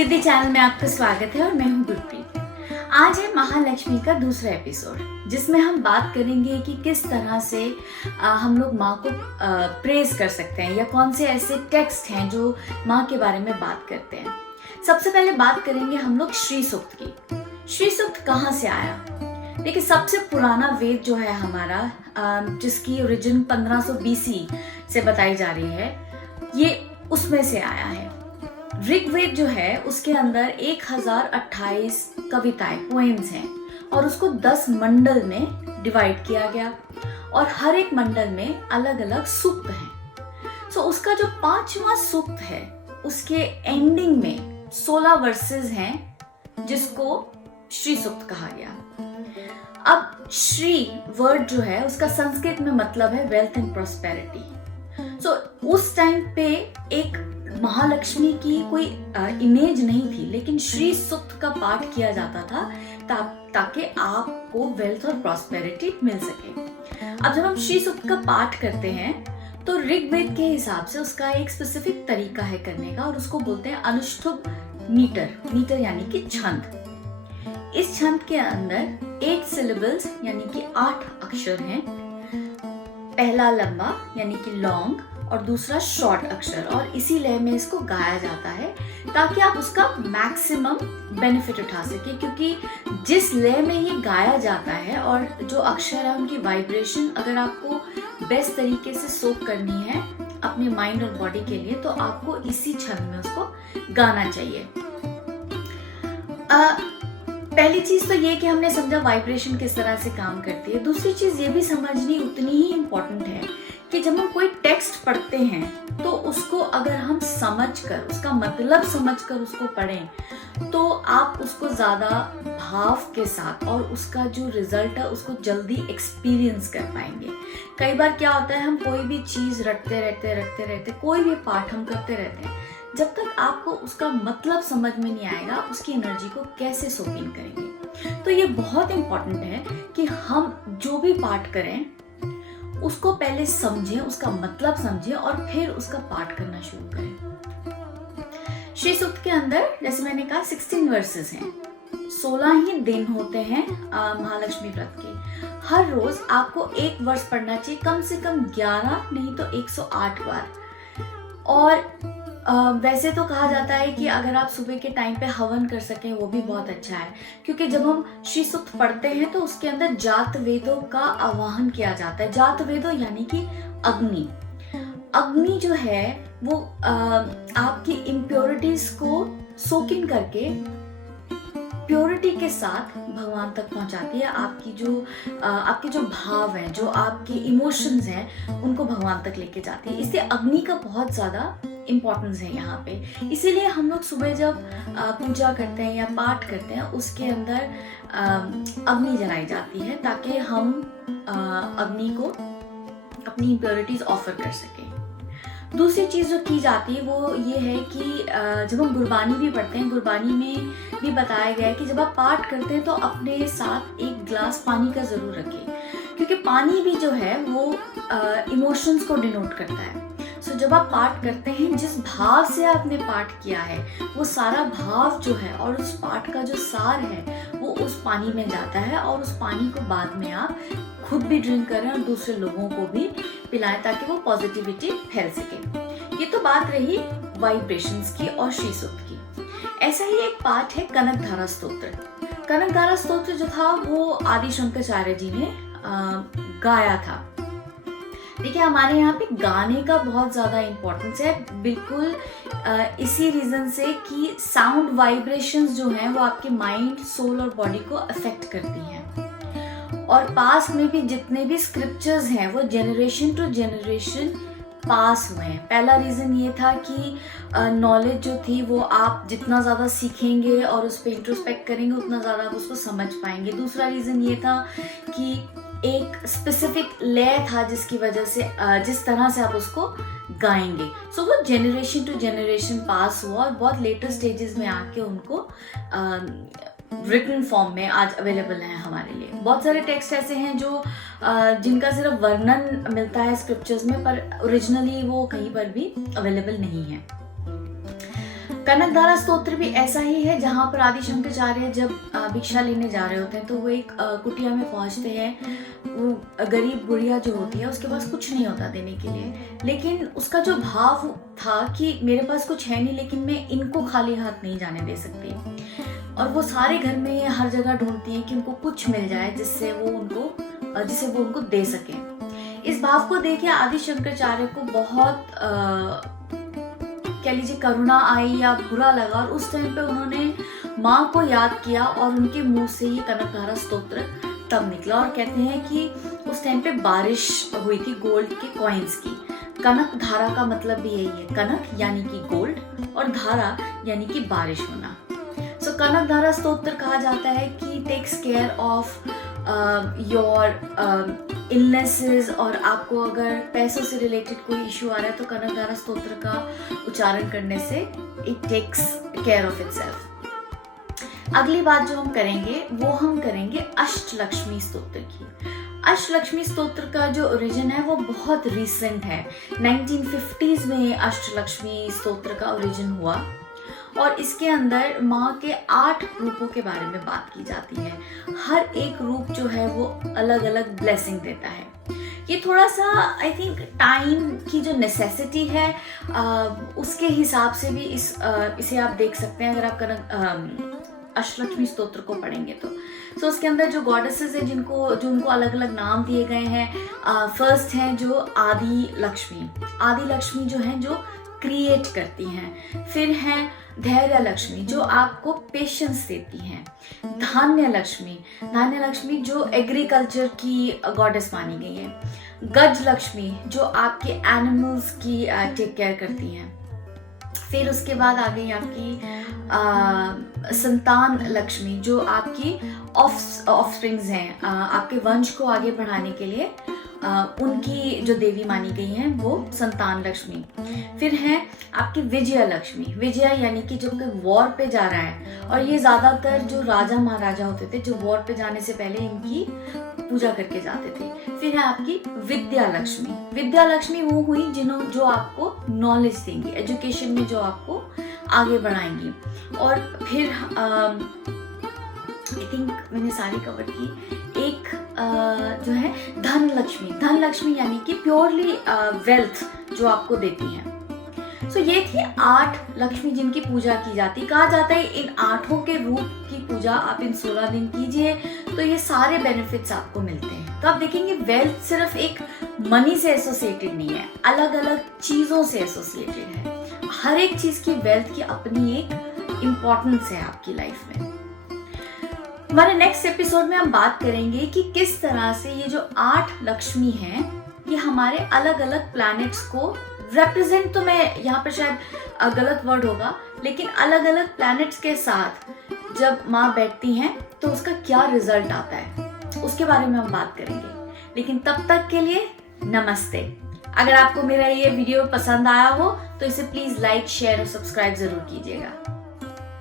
सिद्धि channel में आपका स्वागत है और मैं हूँ गुरप्रीत। आज है महालक्ष्मी का दूसरा एपिसोड, जिसमें हम बात करेंगे कि किस तरह से हम लोग माँ को प्रेज कर सकते हैं या कौन से ऐसे टेक्स्ट हैं जो माँ के बारे में बात करते हैं। सबसे पहले बात करेंगे हम लोग श्री सूक्त की। श्री सूक्त कहाँ से आया? देखिए, सबसे पुराना वेद जो है हमारा, जिसकी ओरिजिन 1500 BC से बताई जा रही है, ये उसमें से आया है। ऋग्वेद जो है उसके अंदर 1028 कविताएं, पोएम्स हैं और उसको 10 मंडल में डिवाइड किया गया और हर एक मंडल में अलग अलग सूक्त हैं। सो उसका जो 5वां सूक्त है उसके एंडिंग में 16 वर्सेस हैं जिसको श्री सूक्त कहा गया। अब श्री वर्ड जो है उसका संस्कृत में मतलब है वेल्थ एंड प्रोस्पेरिटी। सो उस टाइम पे एक महालक्ष्मी की कोई इमेज नहीं थी, लेकिन श्री सूक्त का पाठ किया जाता था ताकि आपको वेल्थ और प्रॉस्पेरिटी मिल सके। अब जब हम श्री सूक्त का पाठ करते हैं तो ऋग्वेद के हिसाब से उसका एक स्पेसिफिक तरीका है करने का और उसको बोलते हैं अनुष्ठुप मीटर यानी कि छंद। इस छंद के अंदर 8 सिलेबल्स यानी कि 8 अक्षर हैं। पहला लंबा यानी कि लॉन्ग और दूसरा शॉर्ट अक्षर, और इसी लय में इसको गाया जाता है ताकि आप उसका मैक्सिमम बेनिफिट उठा सके, क्योंकि जिस लय में ये गाया जाता है और जो अक्षर है उनकी वाइब्रेशन अगर आपको बेस्ट तरीके से सोक करनी है अपने माइंड और बॉडी के लिए, तो आपको इसी छंद में उसको गाना चाहिए। पहली चीज तो ये कि हमने समझा वाइब्रेशन किस तरह से काम करती है। दूसरी चीज ये भी समझनी उतनी ही इम्पोर्टेंट है कि जब हम कोई टेक्स्ट पढ़ते हैं तो उसको अगर हम समझकर, उसका मतलब समझकर उसको पढ़ें तो आप उसको ज़्यादा भाव के साथ और उसका जो रिजल्ट है उसको जल्दी एक्सपीरियंस कर पाएंगे। कई बार क्या होता है, हम कोई भी चीज़ रटते रहते, कोई भी पाठ हम करते रहते हैं, जब तक आपको उसका मतलब समझ में नहीं आएगा उसकी एनर्जी को कैसे सोक इन करेंगे। तो ये बहुत इम्पोर्टेंट है कि हम जो भी पाठ करें उसको पहले समझें, उसका मतलब समझें और फिर उसका पाठ करना शुरू करें। श्री सूक्त के अंदर जैसे मैंने कहा 16 वर्सेस हैं, 16 ही दिन होते हैं महालक्ष्मी व्रत के। हर रोज आपको एक वर्ष पढ़ना चाहिए, कम से कम 11 नहीं तो 108 बार। और वैसे तो कहा जाता है कि अगर आप सुबह के टाइम पे हवन कर सकें वो भी बहुत अच्छा है, क्योंकि जब हम श्री सूक्त पढ़ते हैं तो उसके अंदर जात वेदों का आवाहन किया जाता है। जात वेदों यानी कि अग्नि जो है वो आपकी इम्प्योरिटीज को सोक इन करके प्योरिटी के साथ भगवान तक पहुंचाती है। आपके जो भाव हैं, जो आपके इमोशंस हैं, उनको भगवान तक लेके जाती है। इसलिए अग्नि का बहुत ज्यादा इम्पोर्टेंस है यहाँ पे। इसीलिए हम लोग सुबह जब पूजा करते हैं या पाठ करते हैं उसके अंदर अग्नि जलाई जाती है ताकि हम अग्नि को अपनी इम्प्योरिटीज ऑफर कर सकें। दूसरी चीज़ जो की जाती है वो ये है कि जब हम गुरबानी भी पढ़ते हैं, गुरबानी में भी बताया गया है कि जब आप पाठ करते हैं तो अपने साथ एक गिलास पानी का ज़रूर रखें, क्योंकि पानी भी जो है वो इमोशंस को डिनोट करता है। सो जब आप पाठ करते हैं, जिस भाव से आपने पाठ किया है वो सारा भाव जो है और उस पाठ का जो सार है वो उस पानी में जाता है और उस पानी को बाद में आप खुद भी ड्रिंक करें और दूसरे लोगों को भी पिलाएं ताकि वो पॉजिटिविटी फैल सके। ये तो बात रही वाइब्रेशंस की और श्री सूक्त की। ऐसा ही एक पाठ है कनकधारा स्तोत्र। कनकधारा स्तोत्र जो था वो आदि शंकराचार्य जी ने गाया था। देखिए, हमारे यहाँ पे गाने का बहुत ज़्यादा इम्पोर्टेंस है, बिल्कुल इसी रीज़न से कि साउंड वाइब्रेशंस जो हैं वो आपके माइंड, सोल और बॉडी को अफेक्ट करती हैं। और पास में भी जितने भी स्क्रिप्चर्स हैं वो जनरेशन टू जनरेशन पास हुए हैं। पहला रीज़न ये था कि नॉलेज जो थी वो आप जितना ज़्यादा सीखेंगे और उस पर इंट्रोस्पेक्ट करेंगे उतना ज़्यादा आप उसको समझ पाएंगे। दूसरा रीज़न ये था कि एक स्पेसिफिक लय था जिसकी वजह से जिस तरह से आप उसको गाएंगे। सो वो जनरेशन टू जनरेशन पास हुआ और बहुत लेटर स्टेजेस में आके उनको रिटन फॉर्म में आज अवेलेबल हैं हमारे लिए। बहुत सारे टेक्स्ट ऐसे हैं जो जिनका सिर्फ वर्णन मिलता है स्क्रिप्चर्स में, पर ओरिजिनली वो कहीं पर भी अवेलेबल नहीं है। कनकधारा स्तोत्र भी ऐसा ही है, जहाँ पर आदि शंकराचार्य जब भिक्षा लेने जा रहे होते हैं तो वो एक कुटिया में पहुँचते हैं। वो गरीब बुढ़िया जो होती है उसके पास कुछ नहीं होता देने के लिए, लेकिन उसका जो भाव था कि मेरे पास कुछ है नहीं, लेकिन मैं इनको खाली हाथ नहीं जाने दे सकती, और वो सारे घर में हर जगह ढूंढती है कि उनको कुछ मिल जाए जिससे वो उनको दे सके। इस भाव को देख के आदि शंकराचार्य को बहुत कह लीजिए करुणा आई या बुरा लगा, और उस टाइम पे उन्होंने माँ को याद किया और उनके मुंह से ही कनकधारा स्तोत्र तब निकला। और कहते हैं कि उस टाइम पे बारिश हुई थी गोल्ड के कॉइन्स की। कनक धारा का मतलब भी यही है, कनक यानी कि गोल्ड और धारा यानी कि बारिश होना। सो कनकधारा स्तोत्र कहा जाता है कि takes care of your illnesses, और आपको अगर पैसों से रिलेटेड कोई इशू आ रहा है तो कनकधारा स्तोत्र का उच्चारण करने से it takes care of itself. अगली बात जो हम करेंगे अष्टलक्ष्मी स्तोत्र की। अष्टलक्ष्मी स्तोत्र का जो ओरिजिन है वो बहुत रिसेंट है। 1950s में अष्टलक्ष्मी स्तोत्र का ओरिजिन हुआ, और इसके अंदर माँ के 8 रूपों के बारे में बात की जाती है। हर एक रूप जो है वो अलग अलग ब्लेसिंग देता है। ये थोड़ा सा आई थिंक टाइम की जो नेसेसिटी है उसके हिसाब से भी इसे आप देख सकते हैं। अगर आप अष्टलक्ष्मी स्तोत्र को पढ़ेंगे तो उसके अंदर जो गॉडेसेस है जो उनको अलग अलग नाम दिए गए हैं। फर्स्ट हैं जो आदि लक्ष्मी जो है जो क्रिएट करती हैं। फिर हैं धैर्य लक्ष्मी जो आपको पेशेंस देती हैं। धान्य लक्ष्मी जो एग्रीकल्चर की गॉडेस मानी गई है। गज लक्ष्मी जो आपके एनिमल्स की टेक केयर करती हैं। फिर उसके बाद आ गई आपकी संतान लक्ष्मी जो आपकी ऑफस्प्रिंग्स हैं, आपके वंश को आगे बढ़ाने के लिए उनकी जो देवी मानी गई हैं वो संतान लक्ष्मी। फिर है आपकी विजया यानी कि जो कोई वॉर पे जा रहा है, और ये ज्यादातर जो राजा महाराजा होते थे जो वॉर पे जाने से पहले इनकी पूजा करके जाते थे। फिर है आपकी विद्या लक्ष्मी वो हुई जो आपको नॉलेज देंगी, एजुकेशन में जो आपको आगे बढ़ाएंगी। और फिर आई थिंक मैंने सारी कवर की। एक जो है धन लक्ष्मी यानी कि प्योरली वेल्थ जो आपको देती हैं। सो ये थी 8 लक्ष्मी जिनकी पूजा की जाती। कहा जाता है इन 8 के रूप की पूजा आप इन 16 दिन कीजिए तो ये सारे बेनिफिट्स आपको मिलते हैं। तो आप देखेंगे वेल्थ सिर्फ एक मनी से एसोसिएटेड नहीं है, अलग अलग चीजों से एसोसिएटेड है। हर एक चीज की वेल्थ की अपनी एक इम्पोर्टेंस है आपकी लाइफ में। हमारे नेक्स्ट एपिसोड में हम बात करेंगे कि किस तरह से ये जो 8 लक्ष्मी हैं ये हमारे अलग अलग प्लैनेट्स को रिप्रेजेंट, तो मैं यहाँ पर शायद गलत वर्ड होगा, लेकिन अलग अलग प्लैनेट्स के साथ जब माँ बैठती हैं तो उसका क्या रिजल्ट आता है उसके बारे में हम बात करेंगे। लेकिन तब तक के लिए नमस्ते। अगर आपको मेरा ये वीडियो पसंद आया हो तो इसे प्लीज लाइक, शेयर और सब्सक्राइब जरूर कीजिएगा।